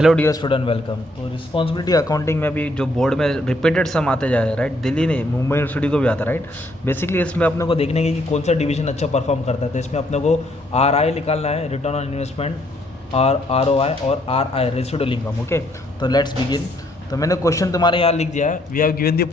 Hello dear student, welcome. तो responsibility accounting में भी जो बोर्ड में रिपीटेड सम आते जा रहे हैं, राइट। दिल्ली नहीं, मुंबई यूनिवर्सिटी को भी आता है, राइट। बेसिकली इसमें अपने को देखने की कि कौन सा डिवीजन अच्छा परफॉर्म करता है। तो इसमें अपने को RI निकालना है, रिटर्न ऑन इन्वेस्टमेंट, और ROI और RI, रेसिडुअल इनकम। ओके, तो लेट्स बिगिन। तो मैंने क्वेश्चन तुम्हारे यहाँ लिख दिया है। We have given the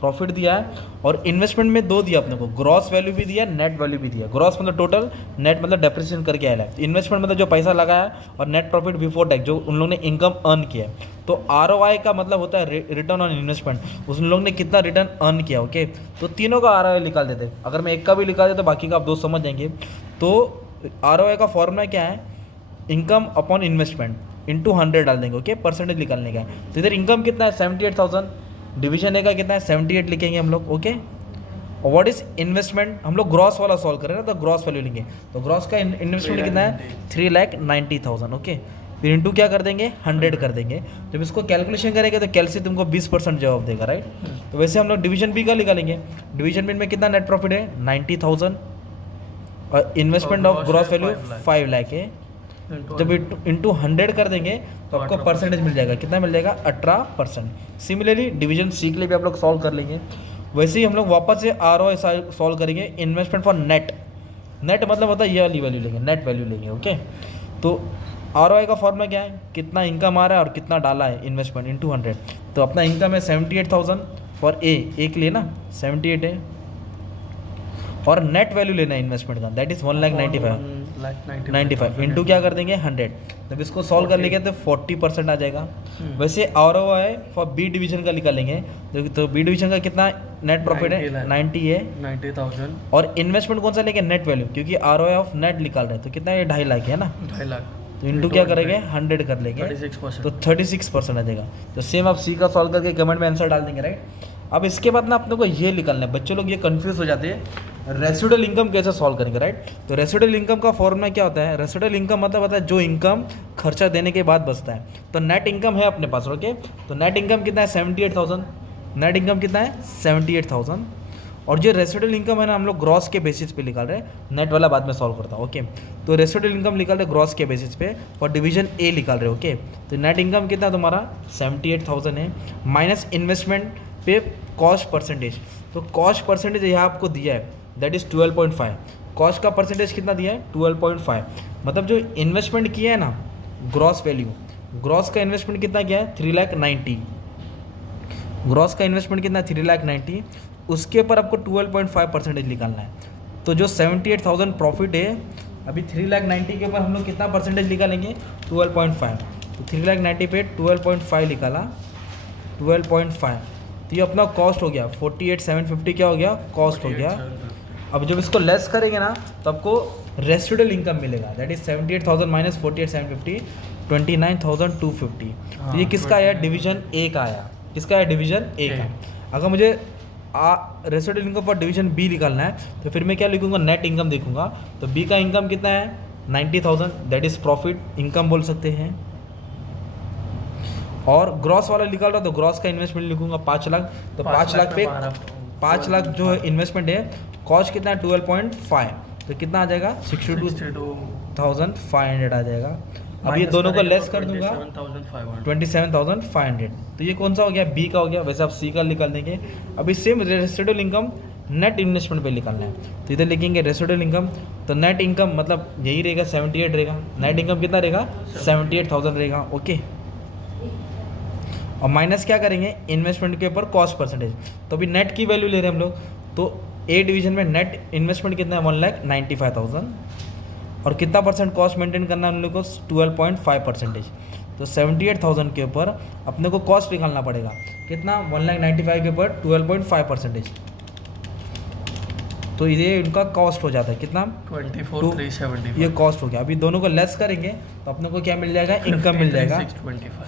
profit दिया है, और इन्वेस्टमेंट में दो दिया अपने को, ग्रॉस वैल्यू भी दिया, नेट वैल्यू भी दिया। ग्रॉस मतलब टोटल, नेट मतलब डेप्रिसिएशन करके आया है। इन्वेस्टमेंट मतलब जो पैसा लगाया, और नेट प्रॉफिट बिफोर टैक्स जो उन लोगों ने इनकम अर्न किया है। तो ROI का मतलब होता है रिटर्न ऑन इन्वेस्टमेंट, उस लोग ने कितना रिटर्न अर्न किया। ओके, तो तीनों का ROI निकाल देते। अगर मैं एक का भी निकाल देता तो बाकी का आप दो समझ जाएंगे। तो ROI का फॉर्मूला क्या है, इनकम अपॉन इन्वेस्टमेंट इंटू 100 डाल देंगे। ओके, परसेंटेज निकालने का है। तो इधर इनकम कितना है 78,000, डिवीजन ए का कितना है 78 लिखेंगे हम लोग। ओके, और व्हाट इज इन्वेस्टमेंट, हम लोग ग्रॉस वाला सॉल्व कर रहे हैं ना, तो ग्रॉस वैल्यू लेंगे। तो ग्रॉस का इन्वेस्टमेंट कितना है 3,90,000। ओके, फिर इंटू क्या कर देंगे 100 कर देंगे। जब इसको कैलकुलेशन करेंगे तो कैलसी तुमको 20% जवाब देगा, राइट। तो वैसे हम लोग डिवीजन बी का निकालेंगे। डिवीजन बी में कितना नेट प्रॉफिट है 90,000, और investment of gross value 5 lakh है। जब इंटू 100 कर देंगे तो आपको परसेंटेज मिल जाएगा, कितना मिल जाएगा 18%। सिमिलरली डिवीजन सी के लिए भी आप लोग सॉल्व कर लेंगे। वैसे ही हम लोग वापस से ROI सॉल्व करेंगे। इन्वेस्टमेंट फॉर नेट मतलब होता है ये वाली वैल्यू लेंगे, नेट वैल्यू लेंगे। ओके, तो ROI का फॉर्मूला क्या है, कितना इनकम आ रहा है और कितना डाला है इन्वेस्टमेंट इंटू 100। तो अपना इनकम है 78,000 फॉर ए के लिए ना, 78 है, और नेट वैल्यू लेना है इन्वेस्टमेंट का, दैट इज 1,95,000 इंटू क्या कर देंगे 100। जब इसको सॉल्व कर लेंगे तो 40% आ जाएगा। वैसे ROI फॉर बी डिवीजन का निकालेंगे, तो बी डिवीजन का कितना नेट प्रॉफिट है 90 है, 90,000, और इन्वेस्टमेंट कौन सा लेंगे नेट वैल्यू, क्योंकि ROI ऑफ नेट निकाल रहे हैं। तो कितना है 2.5 लाख है ना, 2.5 लाख। तो इंटू क्या करेंगे 100 कर लेंगे, 36%। तो 36% आ जाएगा। तो सेम आप सी का सॉल्व करके कमेंट में आंसर डाल देंगे, राइट। अब इसके बाद ना अपने को ये निकालना है, बच्चे लोग ये कंफ्यूज हो जाते हैं, रेसिडुअल इनकम कैसे सॉल्व करेंगे, राइट। तो रेसिडुअल इनकम का फॉर्मूला क्या होता है, रेसिडुअल इनकम मतलब होता है जो इनकम खर्चा देने के बाद बचता है। तो नेट इनकम है अपने पास। ओके, तो नेट इनकम कितना है 78,000, नेट इनकम कितना है 78,000, और जो रेसिडुअल इनकम है ना हम लोग ग्रॉस के बेसिस पे निकाल रहे हैं, नेट वाला बाद में सॉल्व करता हूँ। ओके, तो रेसिडुअल इनकम निकाल रहे ग्रॉस के बेसिस पे, और डिवीजन ए निकाल रहे हो। ओके, तो नेट इनकम कितना तुम्हारा 78,000 है, माइनस इन्वेस्टमेंट पे कॉस्ट परसेंटेज। तो कॉस्ट परसेंटेज यहाँ आपको दिया है, दैट इज़ 12.5। कॉस्ट का परसेंटेज कितना दिया है 12.5। मतलब जो इन्वेस्टमेंट किया है ना, ग्रॉस वैल्यू, ग्रॉस का इन्वेस्टमेंट कितना किया है 3,90,000, ग्रॉस का इन्वेस्टमेंट कितना 3,90,000, उसके ऊपर आपको 12.5% निकालना है। तो जो 78,000 प्रॉफिट है, अभी 3,90,000 के ऊपर हम लोग कितना परसेंटेज निकालेंगे 12.5। तो 3,90,000 पे 12.5 निकाला, 12.5, तो ये अपना कॉस्ट हो गया 48,750, क्या हो गया कॉस्ट हो गया। अब जब इसको लेस करेंगे ना तो आपको रेसिडुअल इनकम मिलेगा, दैट इज 78,000 माइनस 48,750, 29,250। तो ये किसका आया डिवीजन ए का आया, किसका आया डिवीजन ए का। अगर मुझे रेसिडुअल इनकम पर डिवीजन बी निकालना है तो फिर मैं क्या लिखूंगा नेट इनकम देखूंगा। तो बी का इनकम कितना है 90,000, दैट इज प्रॉफिट इनकम बोल सकते हैं, और ग्रॉस वाला निकाल रहा तो ग्रॉस का इन्वेस्टमेंट लिखूंगा 5 लाख। तो 5 लाख पे 5 लाख जो इन्वेस्टमेंट है, कॉस्ट कितना है 12.5, तो कितना आ जाएगा 62,500 आ जाएगा। अब ये दोनों को लेस कर दूंगा 27,500। तो ये कौन सा हो गया बी का हो गया। वैसे आप सी का निकाल देंगे। अभी same residual income net investment पे निकालना है, तो इधर लिखेंगे रेसिडुअल इनकम। तो नेट इनकम मतलब यही रहेगा 78 रहेगा, नेट इनकम कितना रहेगा 78,000 रहेगा। ओके, और माइनस क्या करेंगे इन्वेस्टमेंट के ऊपर कॉस्ट परसेंटेज। तो अभी नेट की वैल्यू ले रहे हैं हम लोग। तो ए डिवीजन में नेट इन्वेस्टमेंट कितना है 1,95,000, और कितना परसेंट कॉस्ट मेंटेन करना है हम लोग को 12.5%। तो 78,000 के ऊपर अपने को कॉस्ट निकालना पड़ेगा, कितना 1,95,000 के ऊपर 12.5%। तो ये इनका कॉस्ट हो जाता है कितना 24,370, ये कॉस्ट हो गया। अभी दोनों को लेस करेंगे तो अपने को क्या मिल जाएगा इनकम मिल जाएगा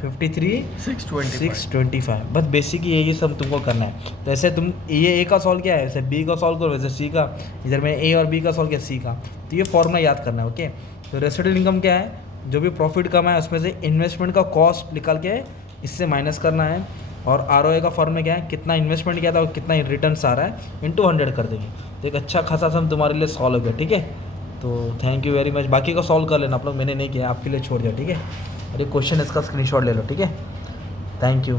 53,625। बस बेसिक यही सब तुमको करना है। तो ऐसे तुम ये ए का सॉल्व किया है, ऐसे बी का सॉल्व करो, वैसे सी का, इधर में ए और बी का सॉल्व किया सी का। तो ये फॉर्मूला याद करना है। ओके, तो रेसिडुअल इनकम क्या है, जो भी प्रॉफिट कमा है उसमें से इन्वेस्टमेंट का कॉस्ट निकाल के इससे माइनस करना है, और ROI का फॉर्मूला क्या है, कितना इन्वेस्टमेंट किया था और कितना रिटर्न्स आ रहा है, इंटू 100 कर देंगे। तो एक अच्छा खासा सम तुम्हारे लिए सॉल्व हो गया। ठीक है, तो थैंक यू वेरी मच। बाकी का सॉल्व कर लेना आप लोग, मैंने नहीं किया, आपके लिए छोड़ दिया। ठीक है। और ये क्वेश्चन इसका स्क्रीनशॉट ले लो, ठीक है। Thank you.